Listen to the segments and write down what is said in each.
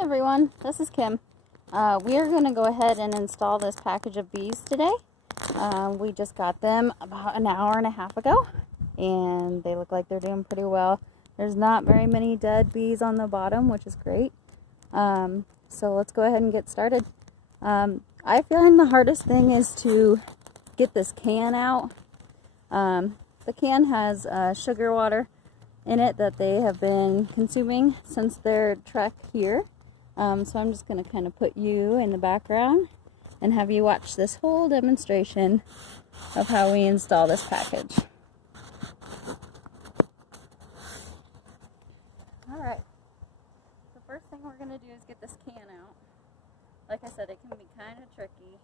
Everyone, this is Kim. We are going to go ahead and install this package of bees today. We just got them about an hour and a half ago, and they look like they're doing pretty well. There's not very many dead bees on the bottom, which is great. So let's go ahead and get started. I find the hardest thing is to get this can out. The can has sugar water in it that they have been consuming since their trek here. So I'm just going to kind of put you in the background and have you watch this whole demonstration of how we install this package. Alright, the first thing we're going to do is get this can out. Like I said, it can be kind of tricky.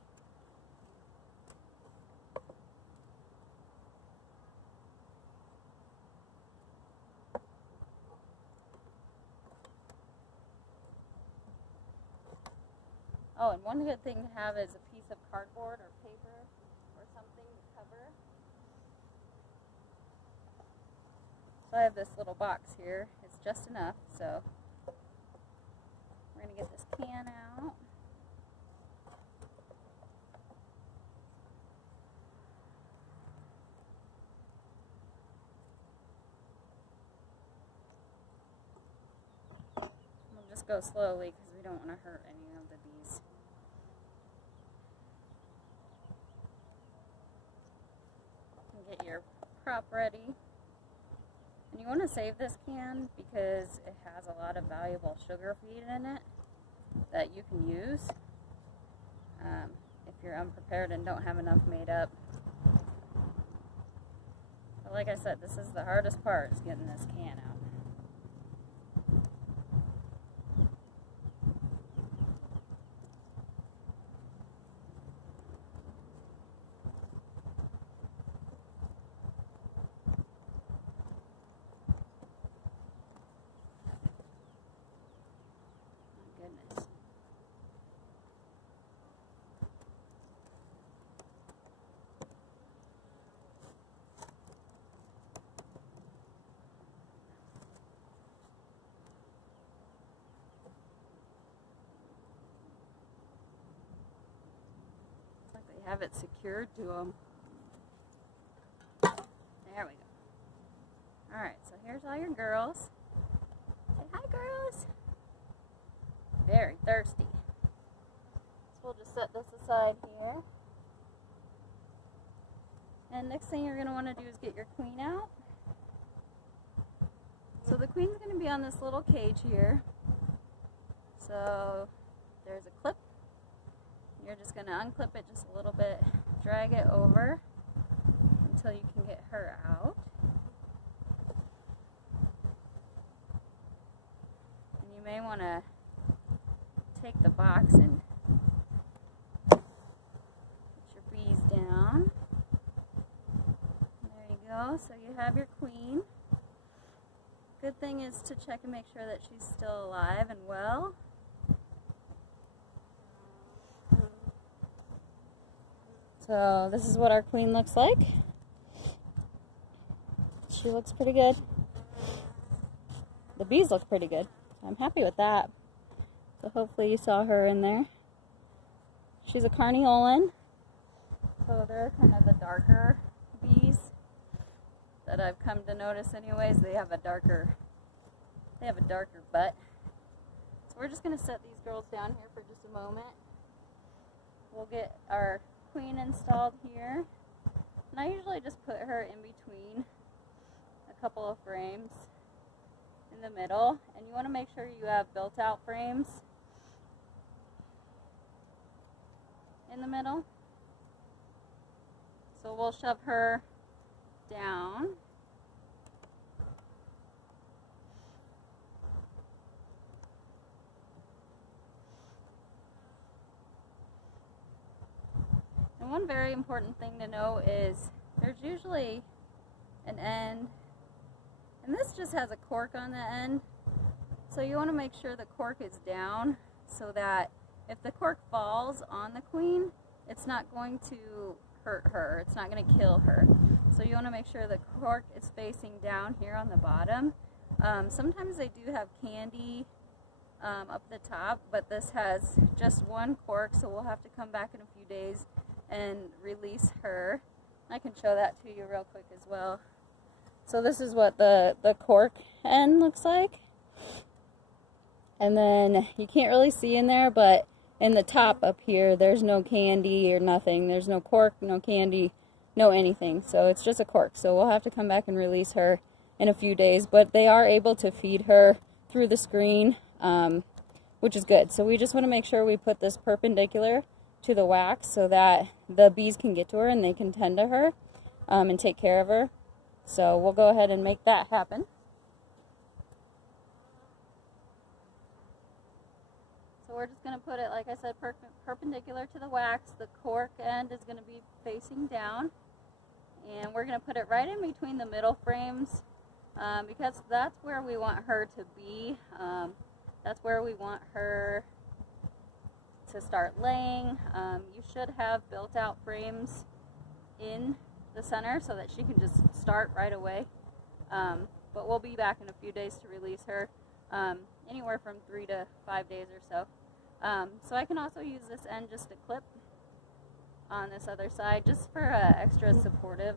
Oh, and one good thing to have is a piece of cardboard or paper or something to cover. So I have this little box here. It's just enough, so we're going to get this can out. We'll just go slowly because we don't want to hurt any of the bees. Get your prop ready, and you want to save this can because it has a lot of valuable sugar feed in it that you can use if you're unprepared and don't have enough made up. But like I said, this is the hardest part, is getting this can out. They have it secured to them. There we go. Alright, so here's all your girls. Say hi, girls. Very thirsty. So we'll just set this aside here. And next thing you're going to want to do is get your queen out. So the queen's going to be on this little cage here. So there's a clip. You're just going to unclip it just a little bit, drag it over until you can get her out. And you may want to take the box and put your bees down. There you go. So you have your queen. Good thing is to check and make sure that she's still alive and well. So this is what our queen looks like. She looks pretty good. The bees look pretty good. So I'm happy with that. So hopefully you saw her in there. She's a carniolan. So they're kind of the darker bees that I've come to notice anyways. They have a darker butt. So we're just going to set these girls down here for just a moment. We'll get our queen installed here, and I usually just put her in between a couple of frames in the middle, and you want to make sure you have built out frames in the middle. So we'll shove her down. And one very important thing to know is there's usually an end, and this just has a cork on the end, so you want to make sure the cork is down so that if the cork falls on the queen, it's not going to hurt her, it's not going to kill her. So you want to make sure the cork is facing down here on the bottom. Sometimes they do have candy up the top, but this has just one cork, so we'll have to come back in a few days and release her. I can show that to you real quick as well. So this is what the cork end looks like. And then you can't really see in there, but in the top up here, there's no candy or nothing. There's no cork, no candy, no anything. So it's just a cork. So we'll have to come back and release her in a few days. But they are able to feed her through the screen, which is good. So we just want to make sure we put this perpendicular to the wax so that the bees can get to her and they can tend to her and take care of her. So we'll go ahead and make that happen. So we're just going to put it, like I said, perpendicular to the wax. The cork end is going to be facing down. And we're going to put it right in between the middle frames because that's where we want her to be. That's where we want her to start laying. You should have built out frames in the center so that she can just start right away. But we'll be back in a few days to release her, anywhere from 3 to 5 days or so. So I can also use this end just to clip on this other side just for an extra supportive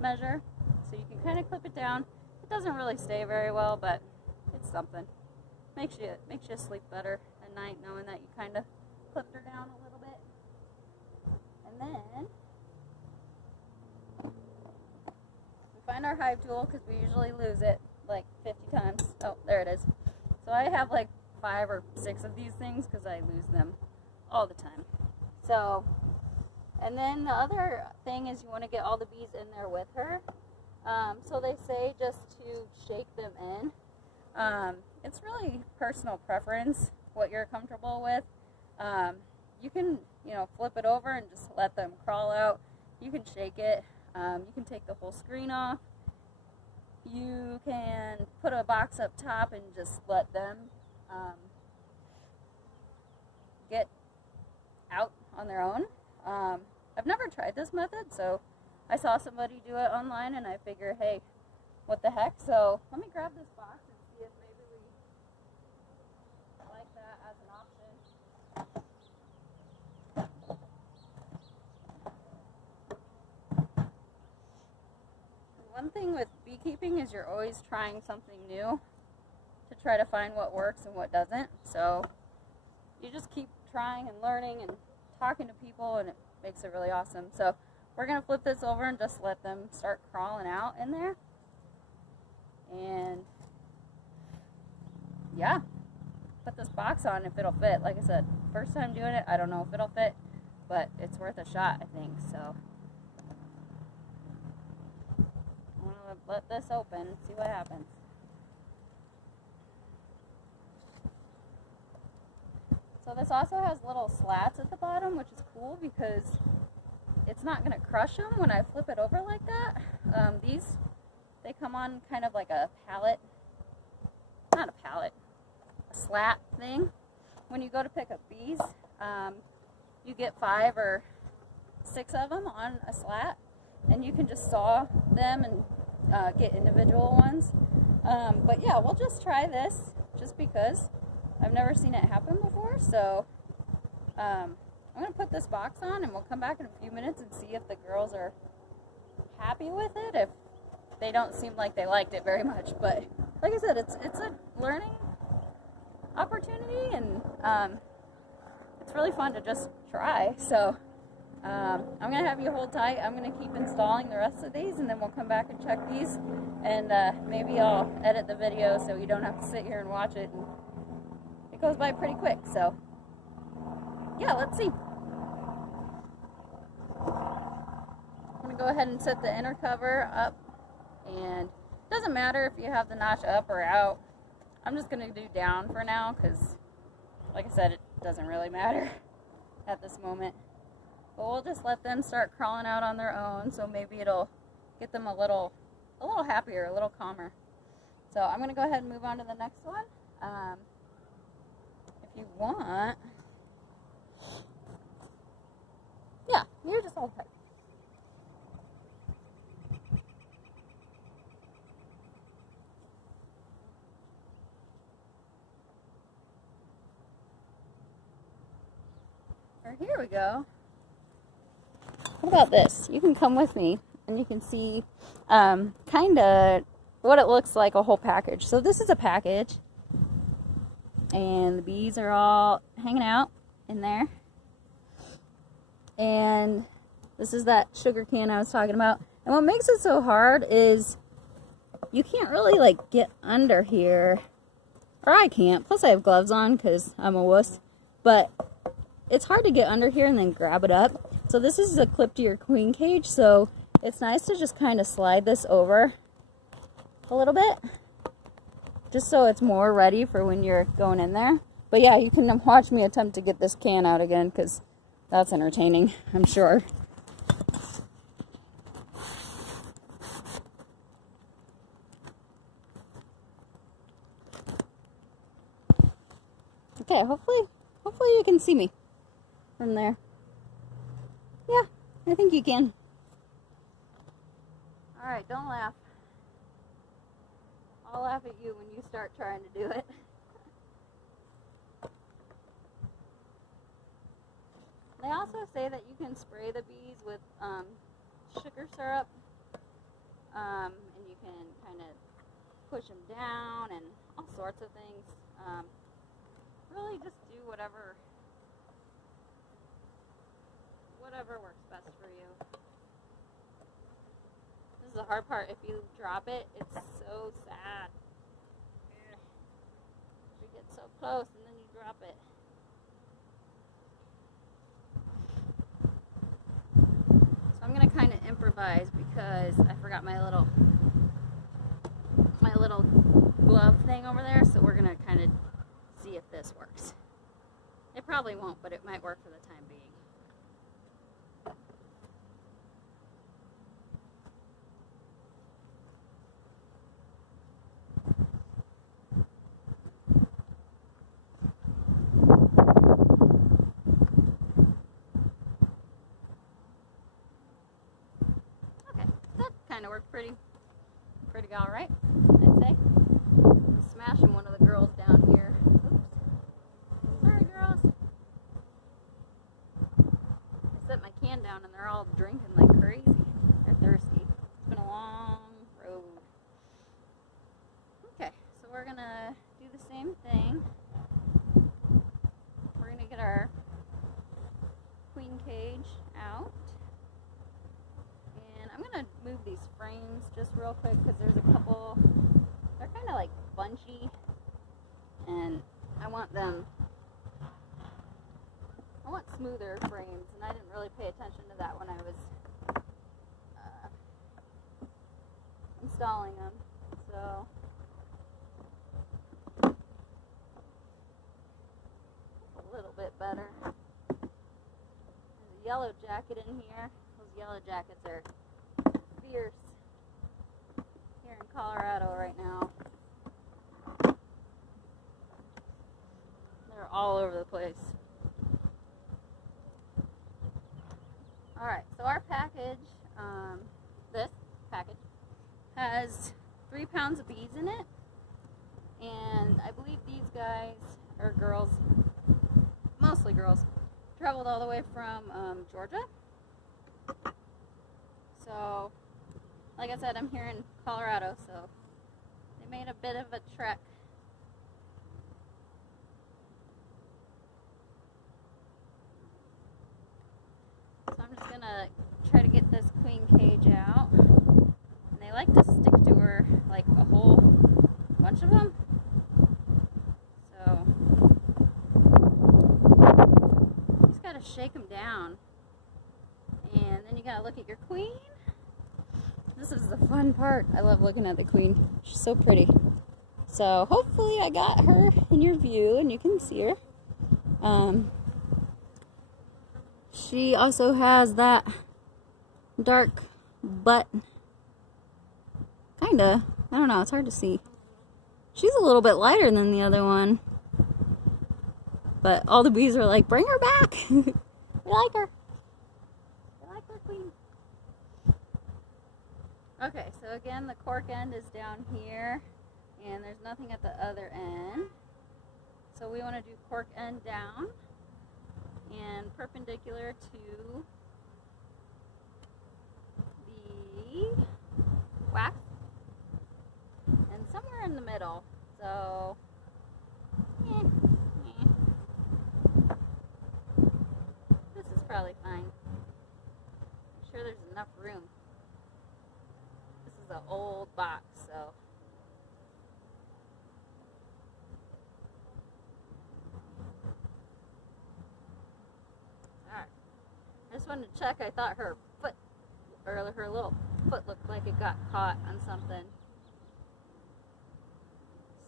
measure. So you can kind of clip it down. It doesn't really stay very well, but it's something. Makes you sleep better at night knowing that you kind of clipped her down a little bit. And then we find our hive tool because we usually lose it like 50 times. Oh, there it is. So I have like 5 or 6 of these things because I lose them all the time. So, and then the other thing is you want to get all the bees in there with her. So they say just to shake them in. It's really personal preference what you're comfortable with. You can, flip it over and just let them crawl out. You can shake it. You can take the whole screen off. You can put a box up top and just let them get out on their own. I've never tried this method, so I saw somebody do it online and I figure, hey, what the heck? So let me grab this box and see if maybe we like that as an option. One thing with beekeeping is you're always trying something new to try to find what works and what doesn't. So you just keep trying and learning and talking to people, and it makes it really awesome. So we're going to flip this over and just let them start crawling out in there. And yeah, put this box on if it'll fit. Like I said, first time doing it, I don't know if it'll fit, but it's worth a shot, I think. So I'm going to let this open and see what happens. So this also has little slats at the bottom, which is cool because it's not going to crush them when I flip it over like that. They come on kind of like a pallet, not a pallet, a slat thing. When you go to pick up bees, you get 5 or 6 of them on a slat, and you can just saw them and get individual ones. But yeah, we'll just try this just because I've never seen it happen before. So I'm going to put this box on and we'll come back in a few minutes and see if the girls are happy with it, if they don't seem like they liked it very much. But like I said, it's a learning opportunity, and it's really fun to just try. So I'm going to have you hold tight. I'm going to keep installing the rest of these, and then we'll come back and check these, and maybe I'll edit the video so you don't have to sit here and watch it, and it goes by pretty quick. So yeah, let's see. I'm going to go ahead and set the inner cover up, and it doesn't matter if you have the notch up or out. I'm just going to do down for now because, like I said, it doesn't really matter at this moment. But we'll just let them start crawling out on their own, so maybe it'll get them a little happier, a little calmer. So I'm going to go ahead and move on to the next one. If you want, yeah, you're just hold tight. Or here we go. What about this? You can come with me and you can see kind of what it looks like, a whole package. So this is a package, and the bees are all hanging out in there. And this is that sugar can I was talking about. And what makes it so hard is you can't really like get under here, or I can't. Plus I have gloves on because I'm a wuss. But it's hard to get under here and then grab it up. So this is a clip to your queen cage, so it's nice to just kind of slide this over a little bit, just so it's more ready for when you're going in there. But yeah, you can watch me attempt to get this can out again, because that's entertaining, I'm sure. Okay, hopefully you can see me from there. Yeah, I think you can. Alright, don't laugh. I'll laugh at you when you start trying to do it. They also say that you can spray the bees with sugar syrup, and you can kind of push them down and all sorts of things. Really just do whatever works best for you. This is the hard part. If you drop it, it's so sad. You get so close and then you drop it. So I'm gonna kind of improvise because I forgot my little glove thing over there. So we're gonna kind of see if this works. It probably won't, but it might work for the time being. Worked pretty all right, I'd say. I'm smashing one of the girls down here. Oops. Sorry, girls. I set my can down and they're all drinking like crazy. They're thirsty. It's been a long road. Okay, so we're gonna do the same thing. We're gonna get our queen cage out. I'm going to move these frames just real quick because there's a couple, they're kind of like bunchy, and I want smoother frames, and I didn't really pay attention to that when I was installing them, so a little bit better. There's a yellow jacket in here. Those yellow jackets are fierce here in Colorado right now. They're all over the place. Alright, so our package, this package, has 3 pounds of bees in it. And I believe these guys, or girls, mostly girls, traveled all the way from Georgia. So, like I said, I'm here in Colorado, so they made a bit of a trek. So I'm just gonna try to get this queen cage out. And they like to stick to her, like a whole bunch of them. So, you just gotta shake them down. And then you gotta look at your queen. This is the fun part. I love looking at the queen. She's so pretty. So hopefully I got her in your view and you can see her. She also has that dark butt. Kinda. I don't know. It's hard to see. She's a little bit lighter than the other one. But all the bees are like, bring her back. We like her. Queen. Okay, so again, the cork end is down here, and there's nothing at the other end. So we want to do cork end down, and perpendicular to the wax, and somewhere in the middle. So, this is probably fine. I'm sure there's enough room. This is an old box, so. Alright. I just wanted to check. I thought her foot, or her little foot looked like it got caught on something.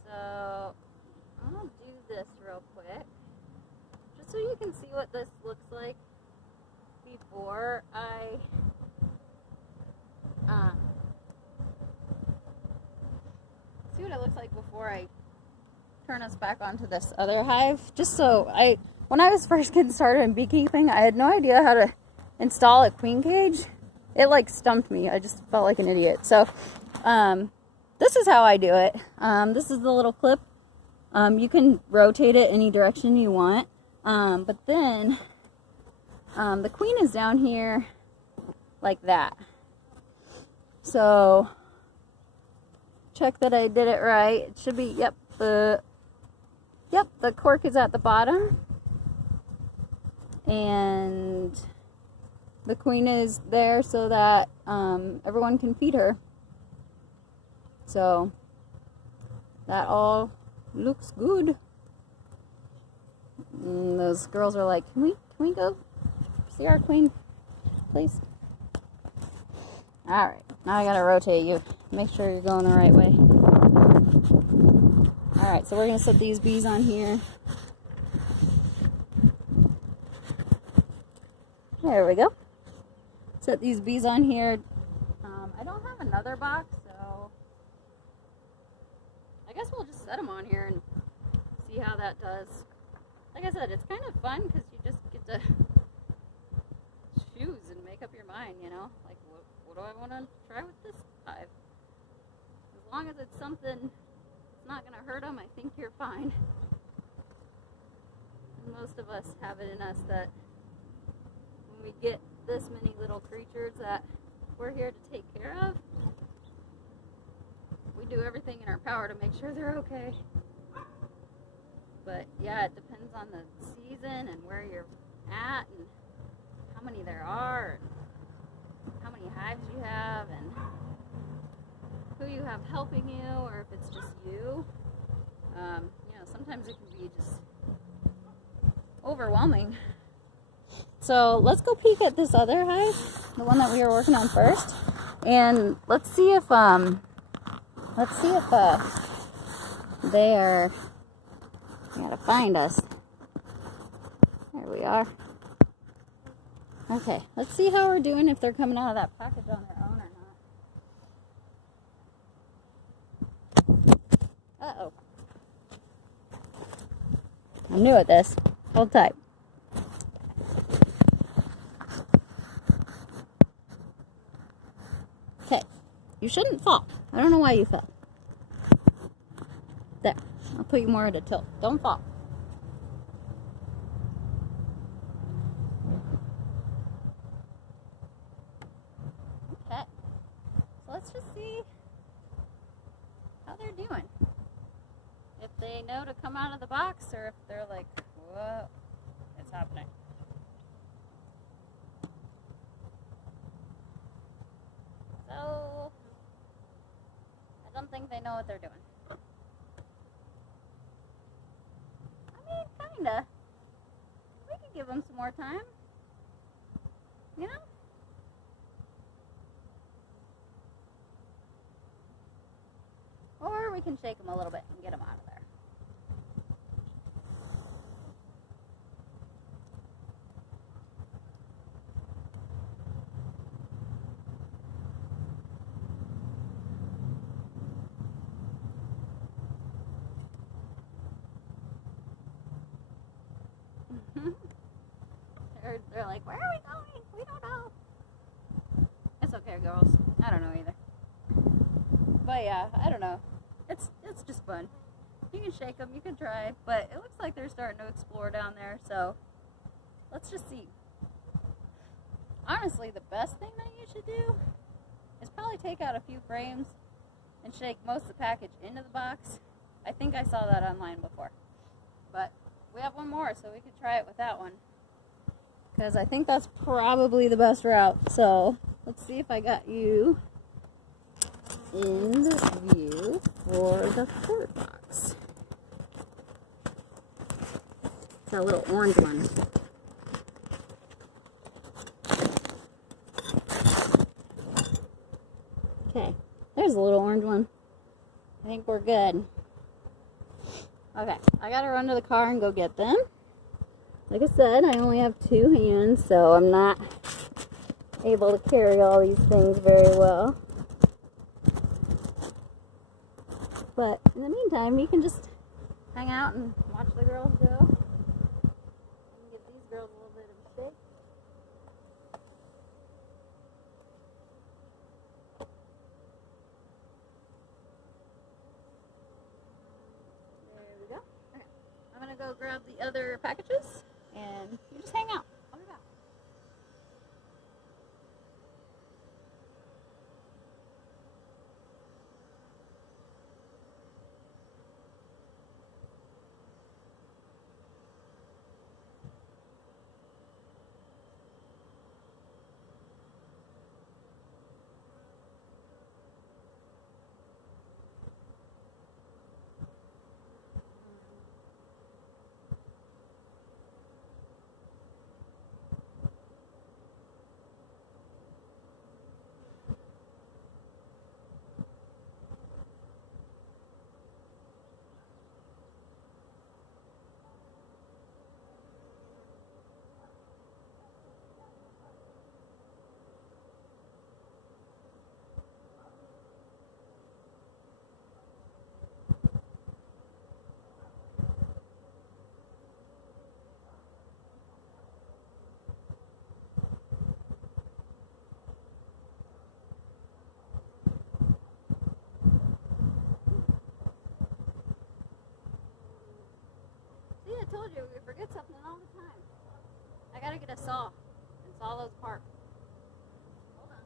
So, I'm going to do this real quick, just so you can see what this looks like before I see what it looks like before I turn us back onto this other hive. Just so when I was first getting started in beekeeping, I had no idea how to install a queen cage. It like stumped me. I just felt like an idiot. So, this is how I do it. This is the little clip. You can rotate it any direction you want. But then, the queen is down here like that. So, check that I did it right. It should be, yep, the cork is at the bottom. And the queen is there so that everyone can feed her. So that all looks good. And those girls are like, can we go see our queen, please? All right, now I gotta rotate you. Make sure you're going the right way. All right, so we're gonna set these bees on here. There we go. Set these bees on here. I don't have another box, so I guess we'll just set them on here and see how that does. Like I said, it's kind of fun because you just get to choose and make up your mind, you know? Like, what do I want to try with this hive? As long as it's something that's not going to hurt them, I think you're fine. And most of us have it in us that when we get this many little creatures that we're here to take care of, we do everything in our power to make sure they're okay. But yeah, it depends on the season and where you're at and how many there are and how many hives you have and who you have helping you, or if it's just you. You know, sometimes it can be just overwhelming. So let's go peek at this other hive, the one that we were working on first, and let's see if they are. You gotta find us. There we are. Okay, let's see how we're doing, if they're coming out of that package on their own or not. Uh-oh. I'm new at this. Hold tight. Okay, you shouldn't fall. I don't know why you fell. There. I'll put you more at a tilt. Don't fall. Okay. So let's just see how they're doing. If they know to come out of the box, or if they're like, whoa, it's happening. So, I don't think they know what they're doing. Kinda. We could give them some more time. You know? Or we can shake them a little bit and get them out of there. They're like, where are we going? We don't know. It's okay, girls. I don't know either. But yeah, I don't know. It's just fun. You can shake them, you can try, but it looks like they're starting to explore down there, so let's just see. Honestly, the best thing that you should do is probably take out a few frames and shake most of the package into the box. I think I saw that online before. But we have one more, so we could try it with that one. Because I think that's probably the best route. So let's see if I got you in the view for the quart box. That little orange one. Okay, there's a little orange one. I think we're good. Okay, I gotta run to the car and go get them. Like I said, I only have 2 hands, so I'm not able to carry all these things very well. But in the meantime, you can just hang out and watch the girls go. And give these girls a little bit of a shake. There we go. Okay. I'm going to go grab the other packages, and you just hang out. I'll be back. I told you we forget something all the time. I gotta get a saw and saw those apart. Hold on.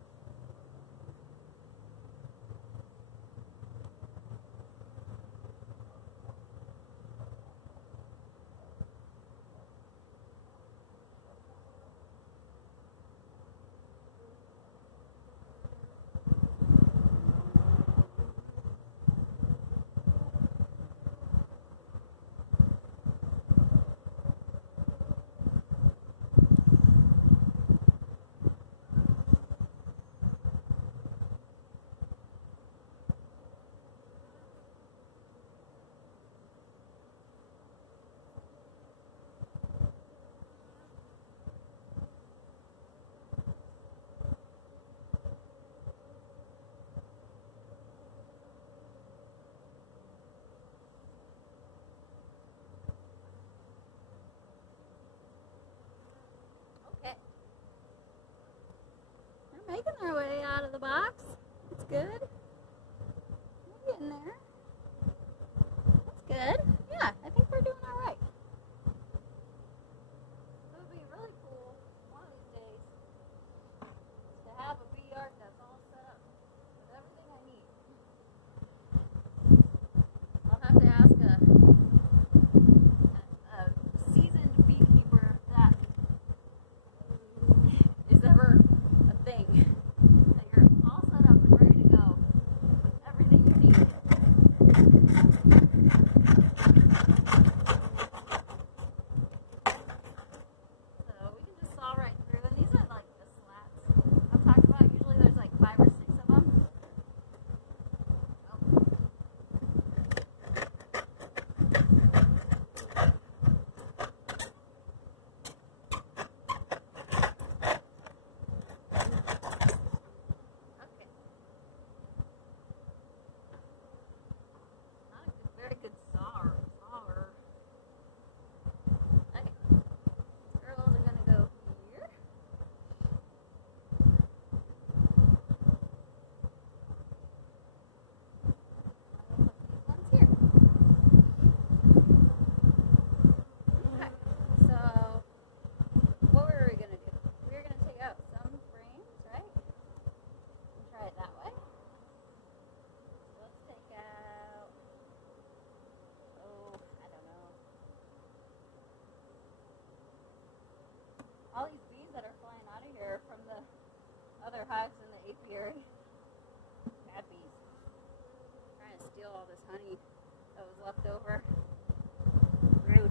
apiary. Bad bees. Trying to steal all this honey that was left over. Rude.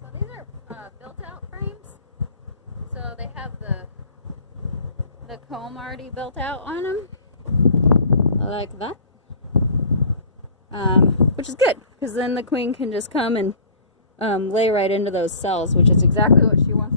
So these are built-out frames. So they have the comb already built out on them, like that. Which is good, because then the queen can just come and lay right into those cells, which is exactly what she wants